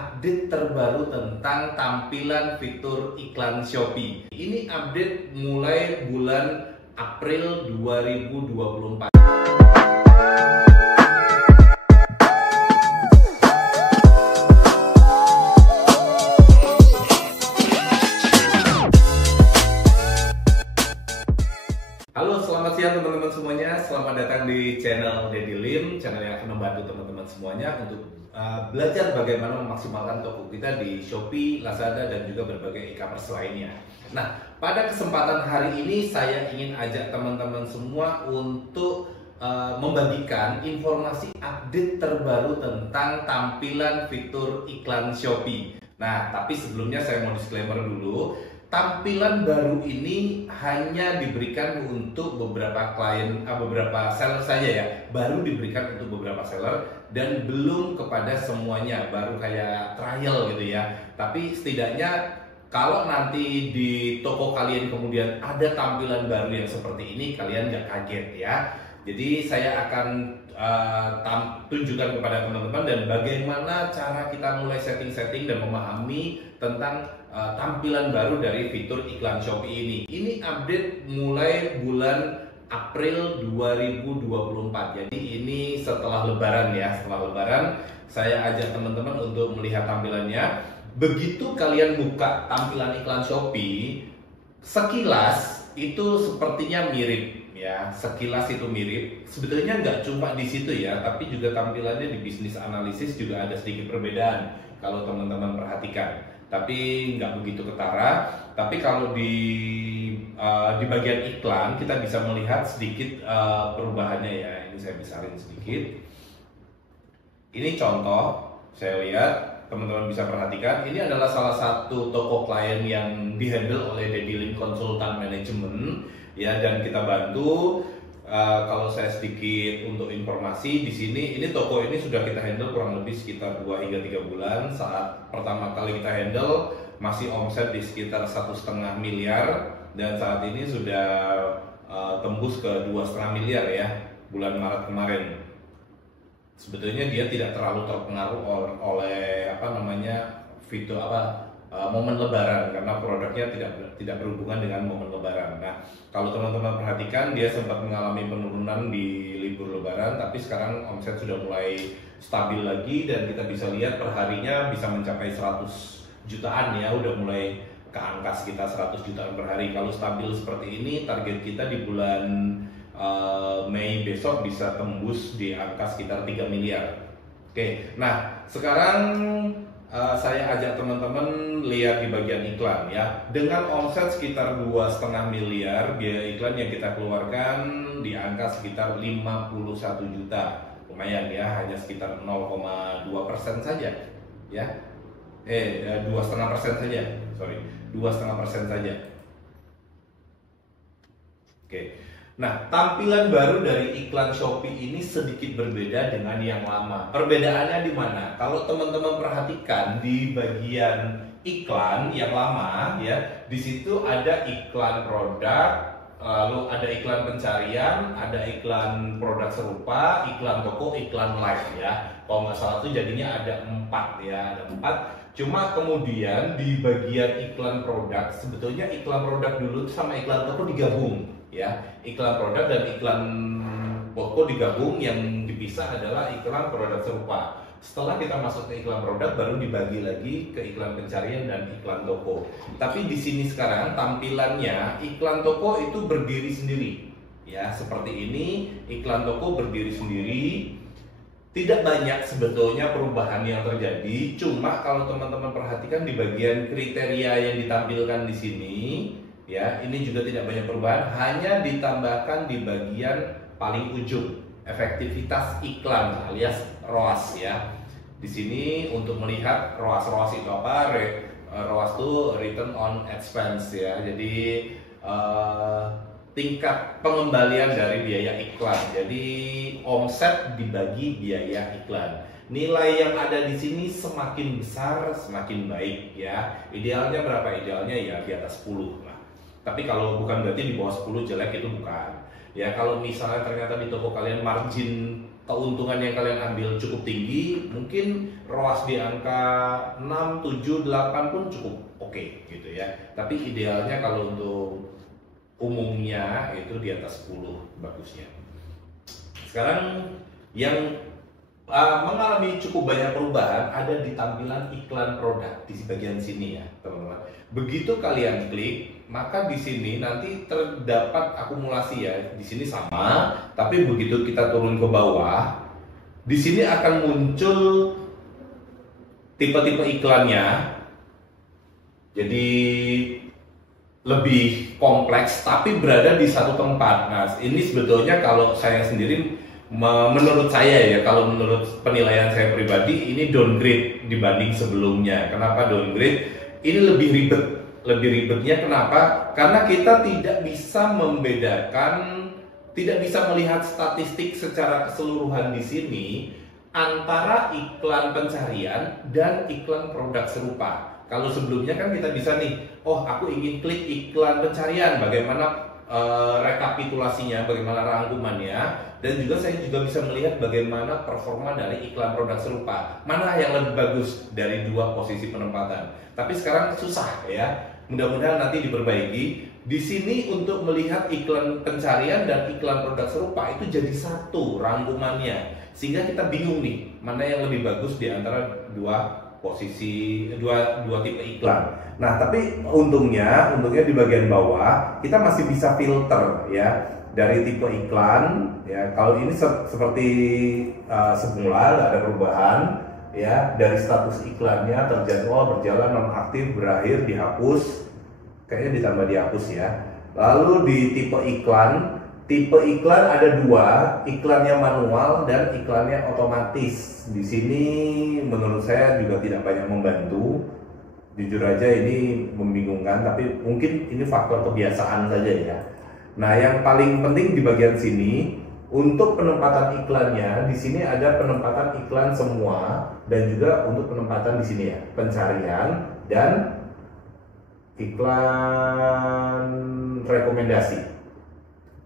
update terbaru tentang tampilan fitur iklan Shopee. Ini update mulai bulan April 2024. Halo, selamat siang teman-teman semuanya. Selamat datang di channel Daddy Lim, channel yang akan membantu teman-teman semuanya untuk belajar bagaimana memaksimalkan toko kita di Shopee, Lazada, dan juga berbagai e-commerce lainnya. Nah, pada kesempatan hari ini saya ingin ajak teman-teman semua untuk membagikan informasi update terbaru tentang tampilan fitur iklan Shopee. Nah, tapi sebelumnya saya mau disclaimer dulu. Tampilan baru ini hanya diberikan untuk beberapa klien, beberapa seller saja ya. Baru diberikan untuk beberapa seller dan belum kepada semuanya. Baru kayak trial gitu ya. Tapi setidaknya kalau nanti di toko kalian kemudian ada tampilan baru yang seperti ini, kalian nggak kaget ya. Jadi saya akan tunjukkan kepada teman-teman dan bagaimana cara kita mulai setting-setting dan memahami tentang tampilan baru dari fitur iklan Shopee ini. Ini update mulai bulan April 2024. Jadi ini setelah Lebaran ya. Setelah Lebaran saya ajak teman-teman untuk melihat tampilannya. Begitu kalian buka tampilan iklan Shopee, sekilas itu sepertinya mirip. Ya, sekilas itu mirip. Sebetulnya nggak cuma di situ ya, tapi juga tampilannya di bisnis analisis juga ada sedikit perbedaan kalau teman-teman perhatikan. Tapi nggak begitu ketara. Tapi kalau di bagian iklan kita bisa melihat sedikit perubahannya ya. Ini saya besarin sedikit. Ini contoh, saya lihat teman-teman bisa perhatikan. Ini adalah salah satu toko klien yang dihandle oleh Daddy Lim Konsultan Manajemen. Ya, dan kita bantu. Kalau saya sedikit untuk informasi di sini, ini toko ini sudah kita handle kurang lebih sekitar 2 hingga 3 bulan. Saat pertama kali kita handle masih omset di sekitar 1,5 miliar dan saat ini sudah tembus ke 2,5 miliar ya bulan Maret kemarin. Sebetulnya dia tidak terlalu terpengaruh oleh fitur momen Lebaran karena produknya tidak berhubungan dengan momen Lebaran. Nah, kalau teman-teman perhatikan dia sempat mengalami penurunan di libur Lebaran, tapi sekarang omset sudah mulai stabil lagi dan kita bisa lihat perharinya bisa mencapai 100 jutaan ya, udah mulai ke angka sekitar 100 jutaan per hari. Kalau stabil seperti ini, target kita di bulan Mei besok bisa tembus di angka sekitar 3 miliar. Oke, nah sekarang saya ajak teman-teman lihat di bagian iklan ya. Dengan omset sekitar 2,5 miliar, biaya iklan yang kita keluarkan di angka sekitar 51 juta. Lumayan ya, hanya sekitar 0,2% saja ya. 2,5% saja. Sorry, 2,5% saja. Oke. Nah, tampilan baru dari iklan Shopee ini sedikit berbeda dengan yang lama. Perbedaannya di mana? Kalau teman-teman perhatikan di bagian iklan yang lama ya, di situ ada iklan produk, lalu ada iklan pencarian, ada iklan produk serupa, iklan toko, iklan live ya. Kalau nggak salah itu jadinya ada 4 ya, ada 4. Cuma kemudian di bagian iklan produk, sebetulnya iklan produk dulu sama iklan toko digabung. Ya, iklan produk dan iklan toko digabung, yang dipisah adalah iklan produk serupa. Setelah kita masuk ke iklan produk, baru dibagi lagi ke iklan pencarian dan iklan toko. Tapi di sini sekarang tampilannya iklan toko itu berdiri sendiri. Ya, seperti ini, iklan toko berdiri sendiri. Tidak banyak sebetulnya perubahan yang terjadi. Cuma kalau teman-teman perhatikan di bagian kriteria yang ditampilkan di sini. Ya, ini juga tidak banyak perubahan, hanya ditambahkan di bagian paling ujung efektivitas iklan alias ROAS ya. Di sini untuk melihat ROAS itu apa? ROAS itu Return on Expense ya. Jadi tingkat pengembalian dari biaya iklan. Jadi omset dibagi biaya iklan. Nilai yang ada di sini semakin besar semakin baik ya. Idealnya berapa? Idealnya ya di atas 10 lah. Tapi kalau bukan berarti di bawah 10 jelek, itu bukan. Ya, kalau misalnya ternyata di toko kalian margin keuntungan yang kalian ambil cukup tinggi, mungkin ROAS di angka 6, 7, 8 pun cukup oke gitu ya. Tapi idealnya kalau untuk umumnya itu di atas 10 bagusnya. Sekarang yang mengalami cukup banyak perubahan ada di tampilan iklan produk di bagian sini ya, teman-teman. Begitu kalian klik, maka di sini nanti terdapat akumulasi ya. Di sini sama, tapi begitu kita turun ke bawah, di sini akan muncul tipe-tipe iklannya. Jadi lebih kompleks tapi berada di satu tempat. Nah, ini sebetulnya kalau saya sendiri, menurut saya ya, kalau menurut penilaian saya pribadi, ini downgrade dibanding sebelumnya. Kenapa downgrade? Ini lebih ribet. Lebih ribetnya kenapa? Karena kita tidak bisa membedakan, tidak bisa melihat statistik secara keseluruhan di sini antara iklan pencarian dan iklan produk serupa. Kalau sebelumnya kan kita bisa nih, oh aku ingin klik iklan pencarian, bagaimana rekapitulasinya, bagaimana rangkumannya, dan juga saya juga bisa melihat bagaimana performa dari iklan produk serupa, mana yang lebih bagus dari dua posisi penempatan. Tapi sekarang susah ya, mudah-mudahan nanti diperbaiki. Di sini untuk melihat iklan pencarian dan iklan produk serupa itu jadi satu rangkumannya, sehingga kita bingung nih mana yang lebih bagus di antara dua posisi, dua tipe iklan. Nah, tapi untungnya di bagian bawah kita masih bisa filter ya dari tipe iklan ya. Kalau ini seperti semula, nggak ada perubahan ya, dari status iklannya terjadwal, berjalan, nonaktif, berakhir, dihapus, kayaknya ditambah dihapus ya. Lalu di tipe iklan ada dua, iklannya manual dan iklannya otomatis. Di sini menurut saya juga tidak banyak membantu. Jujur aja ini membingungkan, tapi mungkin ini faktor kebiasaan saja ya. Nah, yang paling penting di bagian sini untuk penempatan iklannya, di sini ada penempatan iklan semua dan juga untuk penempatan di sini ya, pencarian dan iklan rekomendasi.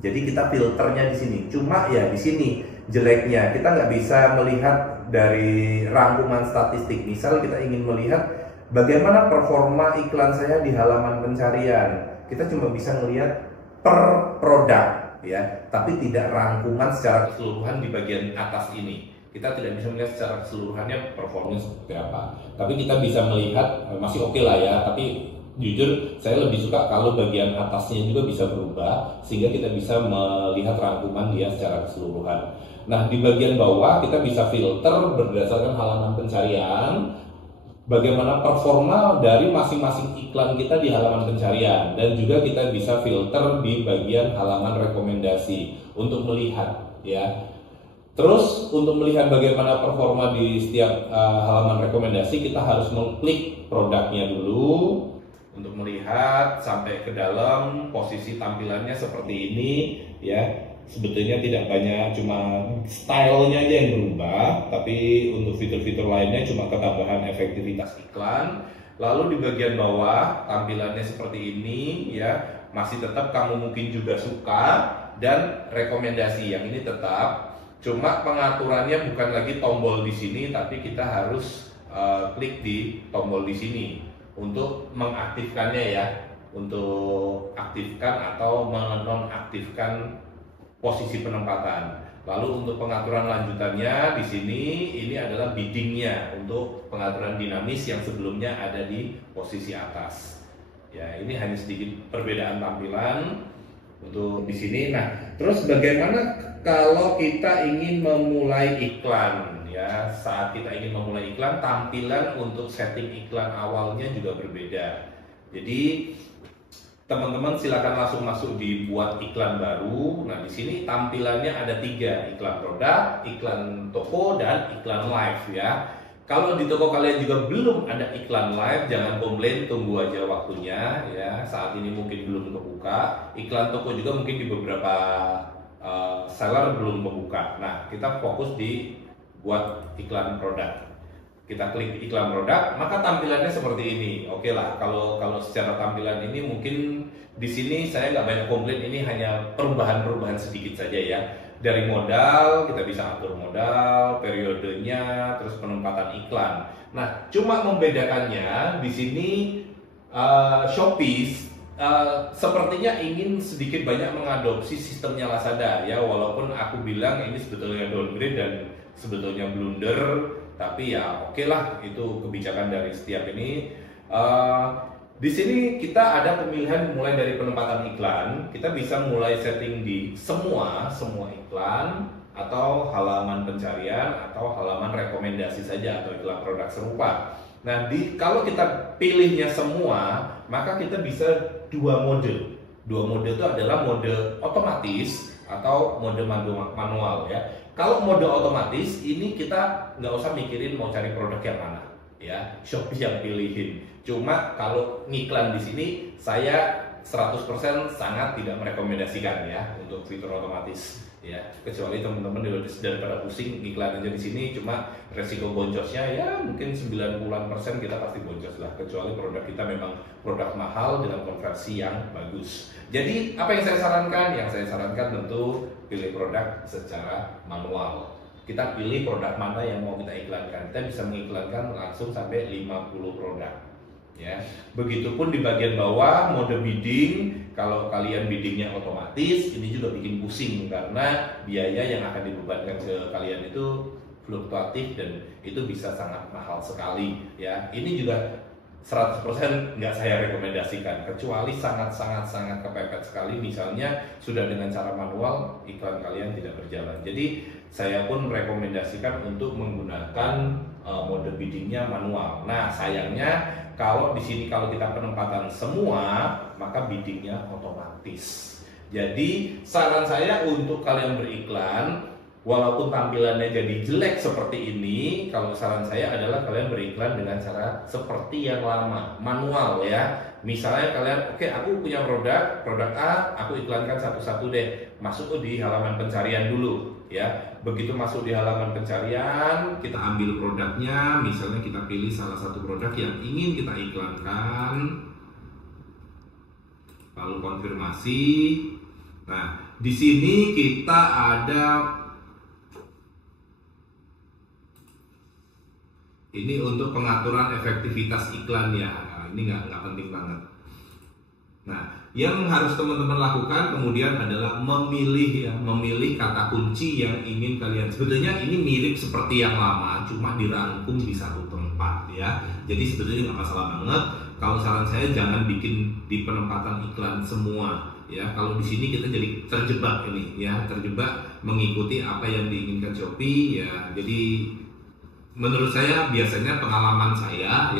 Jadi kita filternya di sini. Cuma ya di sini jeleknya kita nggak bisa melihat dari rangkuman statistik. Misal kita ingin melihat bagaimana performa iklan saya di halaman pencarian, kita cuma bisa melihat per produk ya, tapi tidak rangkuman secara keseluruhan di bagian atas ini. Kita tidak bisa melihat secara keseluruhannya performanya seperti apa. Tapi kita bisa melihat masih oke lah ya, tapi jujur saya lebih suka kalau bagian atasnya juga bisa berubah sehingga kita bisa melihat rangkuman dia secara keseluruhan. Nah, di bagian bawah kita bisa filter berdasarkan halaman pencarian, bagaimana performa dari masing-masing iklan kita di halaman pencarian, dan juga kita bisa filter di bagian halaman rekomendasi untuk melihat ya. Terus untuk melihat bagaimana performa di setiap halaman rekomendasi, kita harus mengklik produknya dulu untuk melihat sampai ke dalam. Posisi tampilannya seperti ini ya. Sebetulnya tidak banyak, cuma stylenya aja yang berubah, tapi untuk fitur-fitur lainnya cuma ketambahan efektivitas iklan. Lalu di bagian bawah tampilannya seperti ini ya, masih tetap kamu mungkin juga suka, dan rekomendasi yang ini tetap, cuma pengaturannya bukan lagi tombol di sini, tapi kita harus klik di tombol di sini untuk mengaktifkannya ya, untuk aktifkan atau menonaktifkan posisi penempatan. Lalu untuk pengaturan lanjutannya di sini, ini adalah biddingnya untuk pengaturan dinamis yang sebelumnya ada di posisi atas. Ya, ini hanya sedikit perbedaan tampilan untuk di sini. Nah, terus bagaimana kalau kita ingin memulai iklan? Ya, saat kita ingin memulai iklan, tampilan untuk setting iklan awalnya juga berbeda. Jadi teman-teman silakan langsung masuk dibuat iklan baru. Nah, di sini tampilannya ada 3, iklan produk, iklan toko, dan iklan live ya. Kalau di toko kalian juga belum ada iklan live, jangan komplain, tunggu aja waktunya ya. Saat ini mungkin belum kebuka. Iklan toko juga mungkin di beberapa seller belum kebuka. Nah, kita fokus di buat iklan produk. kita klik iklan produk, maka tampilannya seperti ini. Oke lah, kalau secara tampilan ini mungkin di sini saya nggak banyak komplain, ini hanya perubahan-perubahan sedikit saja ya. Dari modal, kita bisa atur modal, periodenya, terus penempatan iklan. Nah, cuma membedakannya di sini Shopee sepertinya ingin sedikit banyak mengadopsi sistemnya Lazada ya, walaupun aku bilang ini sebetulnya downgrade dan sebetulnya blunder. Tapi ya oke lah, itu kebijakan dari setiap ini. Di sini kita ada pemilihan mulai dari penempatan iklan. Kita bisa mulai setting di semua iklan, atau halaman pencarian, atau halaman rekomendasi saja, atau iklan produk serupa. Nah, kalau kita pilihnya semua, maka kita bisa dua mode. Dua mode itu adalah mode otomatis atau mode manual ya. Kalau mode otomatis ini kita nggak usah mikirin mau cari produk yang mana ya, Shopee yang pilihin. Cuma kalau ngiklan di sini saya 100% sangat tidak merekomendasikan ya untuk fitur otomatis ya, kecuali teman-teman daripada pusing iklan aja di sini. Cuma resiko boncosnya ya mungkin 90% kita pasti boncos lah, kecuali produk kita memang produk mahal dengan konversi yang bagus. Jadi apa yang saya sarankan? Yang saya sarankan tentu pilih produk secara manual. Kita pilih produk mana yang mau kita iklankan. Kita bisa mengiklankan langsung sampai 50 produk ya. Begitupun di bagian bawah mode bidding. Kalau kalian biddingnya otomatis, ini juga bikin pusing karena biaya yang akan dibebankan ke kalian itu fluktuatif dan itu bisa sangat mahal sekali ya. Ini juga 100% nggak saya rekomendasikan, kecuali sangat kepepet sekali, misalnya sudah dengan cara manual iklan kalian tidak berjalan. Jadi saya pun merekomendasikan untuk menggunakan mode biddingnya manual. Nah sayangnya kalau di sini kalau kita penempatan semua, maka biddingnya otomatis. Jadi saran saya untuk kalian beriklan, walaupun tampilannya jadi jelek seperti ini, kalau saran saya adalah kalian beriklan dengan cara seperti yang lama, manual ya. Misalnya kalian, oke, aku punya produk A, aku iklankan satu-satu deh, masuk di halaman pencarian dulu ya. Begitu masuk di halaman pencarian, kita ambil produknya, misalnya kita pilih salah satu produk yang ingin kita iklankan, lalu konfirmasi. Nah, di sini kita ada ini untuk pengaturan efektivitas iklan ya. Nah, ini nggak penting banget. Nah, yang harus teman-teman lakukan kemudian adalah memilih kata kunci yang ingin kalian. Sebetulnya ini mirip seperti yang lama, cuma dirangkum di satu tempat ya. Jadi sebetulnya nggak masalah banget. Kalau saran saya jangan bikin di penempatan iklan semua ya. Kalau di sini kita jadi terjebak ini ya, terjebak mengikuti apa yang diinginkan Shopee ya. Jadi menurut saya biasanya pengalaman saya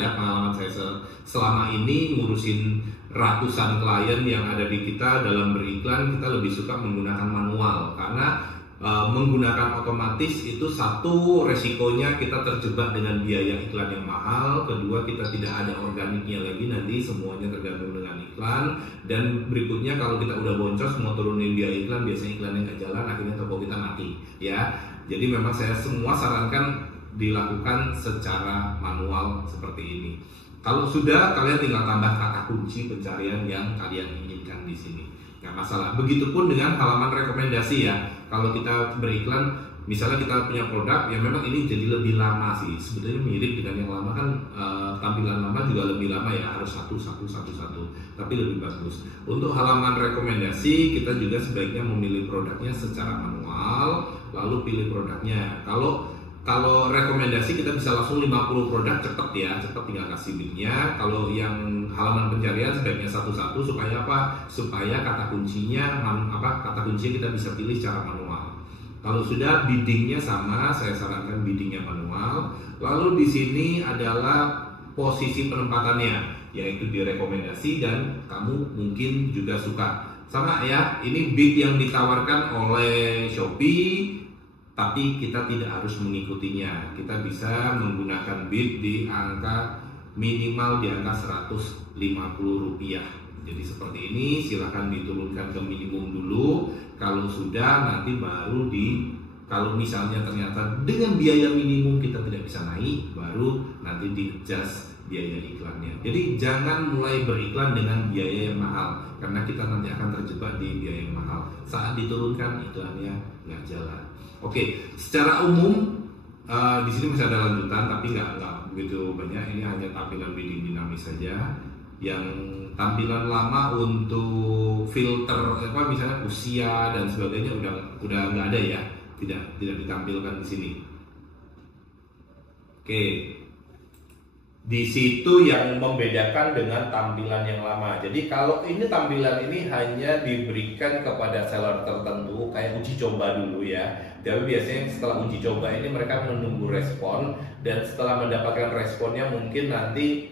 selama ini ngurusin ratusan klien yang ada di kita dalam beriklan, kita lebih suka menggunakan manual karena menggunakan otomatis itu satu resikonya kita terjebak dengan biaya iklan yang mahal, kedua kita tidak ada organiknya lagi, nanti semuanya tergantung dengan iklan, dan berikutnya kalau kita udah boncos mau turunin biaya iklan, biasanya iklannya nggak jalan, akhirnya toko kita mati ya. Jadi memang saya semua sarankan dilakukan secara manual seperti ini. Kalau sudah, kalian tinggal tambah kata kunci pencarian yang kalian inginkan di sini, nggak masalah. Begitupun dengan halaman rekomendasi ya. Kalau kita beriklan, misalnya kita punya produk yang memang ini jadi lebih lama sih. Sebetulnya mirip dengan yang lama kan, tampilan lama juga lebih lama ya, harus satu, tapi lebih bagus. Untuk halaman rekomendasi, kita juga sebaiknya memilih produknya secara manual, lalu pilih produknya. Kalau rekomendasi kita bisa langsung 50 produk cepet ya, cepet tinggal kasih linknya. Kalau yang halaman pencarian sebaiknya satu-satu supaya apa? Supaya kata kuncinya kita bisa pilih secara manual. Kalau sudah biddingnya sama, saya sarankan biddingnya manual. Lalu di sini adalah posisi penempatannya, yaitu di rekomendasi dan kamu mungkin juga suka. Sama ya, ini bid yang ditawarkan oleh Shopee, tapi kita tidak harus mengikutinya. Kita bisa menggunakan bid di angka minimal di angka Rp150. Jadi seperti ini, silahkan diturunkan ke minimum dulu. Kalau sudah, nanti baru Kalau misalnya ternyata dengan biaya minimum kita tidak bisa naik, baru nanti di-adjust biaya iklannya. Jadi jangan mulai beriklan dengan biaya yang mahal, karena kita nanti akan terjebak di biaya yang mahal. Saat diturunkan iklannya nggak jalan. Oke, secara umum di sini masih ada lanjutan, tapi nggak begitu banyak. Ini hanya tampilan bidding dinamis saja. Yang tampilan lama untuk filter misalnya usia dan sebagainya udah nggak ada ya, tidak ditampilkan di sini. Oke. Di situ yang membedakan dengan tampilan yang lama. Jadi kalau ini tampilan ini hanya diberikan kepada seller tertentu, kayak uji coba dulu ya. Tapi biasanya setelah uji coba ini mereka menunggu respon, dan setelah mendapatkan responnya mungkin nanti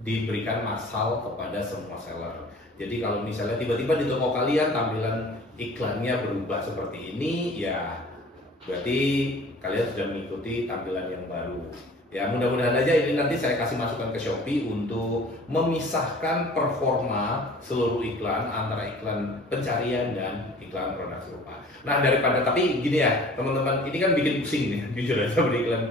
diberikan massal kepada semua seller. Jadi kalau misalnya tiba-tiba di toko kalian tampilan iklannya berubah seperti ini, ya berarti kalian sudah mengikuti tampilan yang baru. Ya, mudah-mudahan aja ini nanti saya kasih masukan ke Shopee untuk memisahkan performa seluruh iklan antara iklan pencarian dan iklan produk serupa. Nah, tapi gini ya teman-teman, ini kan bikin pusing nih, jujur aja beriklan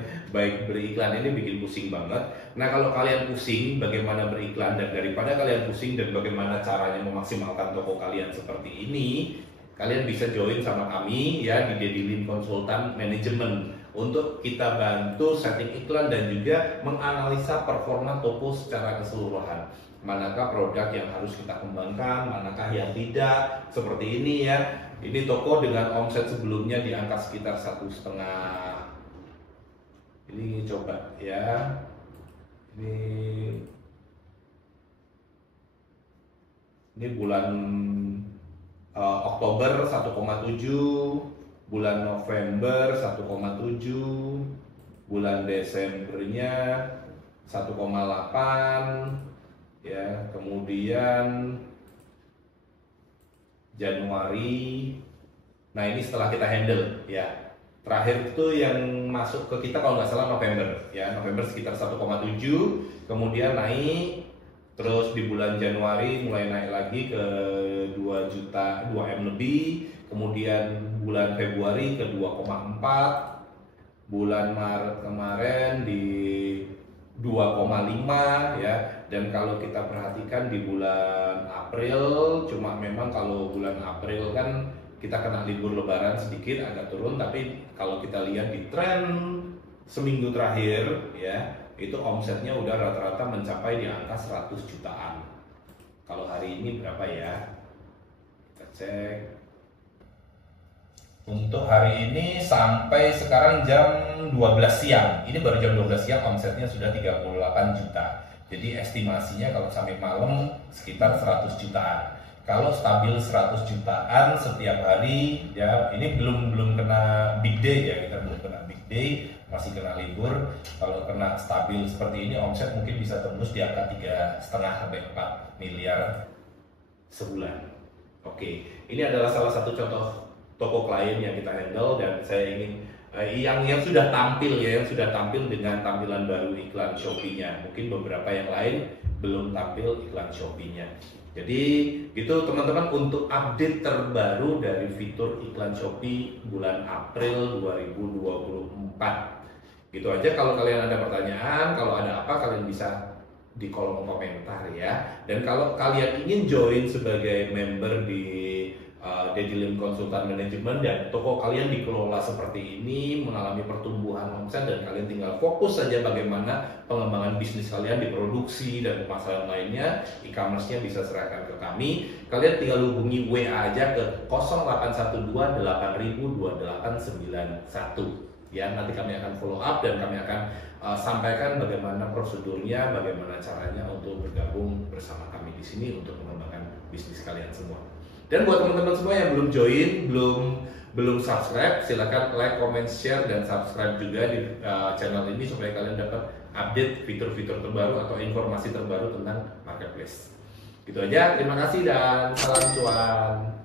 ini bikin pusing banget. Nah, kalau kalian pusing bagaimana beriklan, dan daripada kalian pusing dan bagaimana caranya memaksimalkan toko kalian seperti ini, kalian bisa join sama kami ya di Dedilin Konsultan Manajemen untuk kita bantu setting iklan dan juga menganalisa performa toko secara keseluruhan. Manakah produk yang harus kita kembangkan, manakah yang tidak, seperti ini ya. Ini toko dengan omset sebelumnya di angka sekitar 1,5. Ini coba ya. Ini bulan Oktober 1,7, bulan November 1,7, bulan Desembernya 1,8 ya, kemudian Januari. Nah, ini setelah kita handle ya. Terakhir itu yang masuk ke kita kalau nggak salah November ya, November sekitar 1,7, kemudian naik. Terus di bulan Januari mulai naik lagi ke 2 M lebih, kemudian bulan Februari ke 2,4, bulan Maret kemarin di 2,5 ya. Dan kalau kita perhatikan di bulan April, cuma memang kalau bulan April kan kita kena libur lebaran sedikit agak turun, tapi kalau kita lihat di tren seminggu terakhir ya, itu omsetnya udah rata-rata mencapai di angka 100 jutaan. Kalau hari ini berapa ya? Kita cek. Untuk hari ini sampai sekarang jam 12 siang. Ini baru jam 12 siang omsetnya sudah 38 juta. Jadi estimasinya kalau sampai malam sekitar 100 jutaan. Kalau stabil 100 jutaan setiap hari ya, ini belum kena big day ya, kita belum kena big day, masih kena libur. Kalau kena stabil seperti ini, omset mungkin bisa tembus di angka 3,5 sampai 4 miliar sebulan. Oke, ini adalah salah satu contoh toko klien yang kita handle, dan saya ingin yang sudah tampil ya, yang sudah tampil dengan tampilan baru iklan Shopee-nya. Mungkin beberapa yang lain belum tampil iklan Shopee-nya. Jadi gitu teman-teman, untuk update terbaru dari fitur iklan Shopee bulan April 2024. Gitu aja. Kalau kalian ada pertanyaan, kalau ada apa, kalian bisa di kolom komentar ya. Dan kalau kalian ingin join sebagai member di Dedilin Konsultan Manajemen dan toko kalian dikelola seperti ini, mengalami pertumbuhan omset, dan kalian tinggal fokus saja bagaimana pengembangan bisnis kalian di produksi dan pemasaran lainnya, e-commerce-nya bisa serahkan ke kami. Kalian tinggal hubungi WA aja ke 0812-8000-2891 ya. Nanti kami akan follow up dan kami akan sampaikan bagaimana prosedurnya, bagaimana caranya untuk bergabung bersama kami di sini untuk mengembangkan bisnis kalian semua. Dan buat teman-teman semua yang belum join, belum subscribe, silakan like, comment, share, dan subscribe juga di channel ini supaya kalian dapat update fitur-fitur terbaru atau informasi terbaru tentang marketplace. Gitu aja, terima kasih dan salam cuan.